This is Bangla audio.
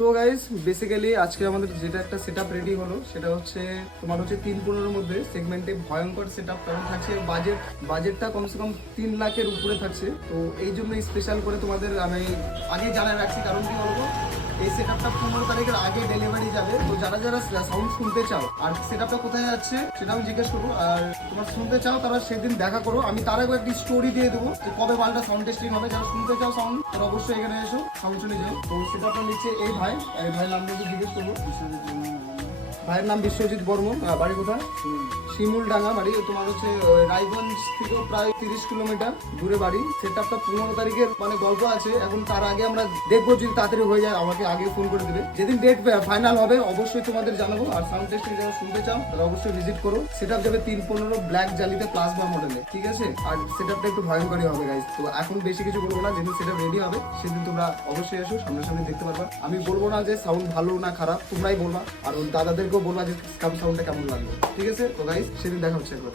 তো গাইস বেসিক্যালি আজকে আমাদের যেটা একটা সেটআপ রেডি হলো সেটা হচ্ছে তোমার হচ্ছে 3-15 মধ্যে সেগমেন্টে ভয়ঙ্কর সেটআপ কেমন থাকছে। বাজেটটা কমসে কম 3 লাখের উপরে থাকছে। তো এই জন্য স্পেশাল করে তোমাদের আমি আগে জানাই রাখছি, কারণ কি বলবো, এই সেটআপটা 15 তারিখের আগে ডেলিভারি যাবে। তো যারা যারা সাউন্ড শুনতে চাও আর সেটআপটা কোথায় যাচ্ছে সেটা আমি জিজ্ঞেস করবো, আর তোমার শুনতে চাও তারা সেদিন দেখা করো। আমি তার আগে একটি স্টোরি দিয়ে দেবো যে কবে মালটা সাউন্ড টেস্টিং হবে। যারা শুনতে চাও সাউন্ড তারা অবশ্যই এখানে এসো, সাউন্ড শুনে যাও। তো সেটআপটা নিচ্ছে এই ভাইয়ের নাম দিয়ে জিজ্ঞেস করবো। ভাইয়ের নাম বিশ্বজিৎ বর্মন, বাড়ি কোথায়? শিমুলডাঙ্গা বাড়ি। তোমার হচ্ছে রায়গঞ্জ থেকেও প্রায় 30 কিলোমিটার দূরে বাড়ি। সেটআপটা 15 তারিখের মানে গল্প আছে। এখন তার আগে আমরা দেখবো, যদি তাড়াতাড়ি হয়ে যায় আমাকে আগে ফোন করে দেবে। যেদিন ডেট ফাইনাল হবে অবশ্যই তোমাদের জানাবো। আর সাউন্ড টেস্টিং যারা শুনতে চাও তারা অবশ্যই ভিজিট করো। সেটআপ যাবে 315 ব্ল্যাক জালিতে প্লাজমা মডেলে, ঠিক আছে? আর সেটআপটা একটু ভয়ঙ্করই হবে গাইস। তো এখন বেশি কিছু বলবো না, যেদিন সেটা রেডি হবে সেদিন তোমরা অবশ্যই এসো, সামনাসামনি দেখতে পারবা। আমি বলবো না যে সাউন্ড ভালো না খারাপ, তোমরাই বলবা। আর ওর দাদাদেরকেও বলবা যে সাউন্ডটা কেমন লাগবে, ঠিক আছে? তো গাইস সেদিন দেখা হচ্ছে একবার।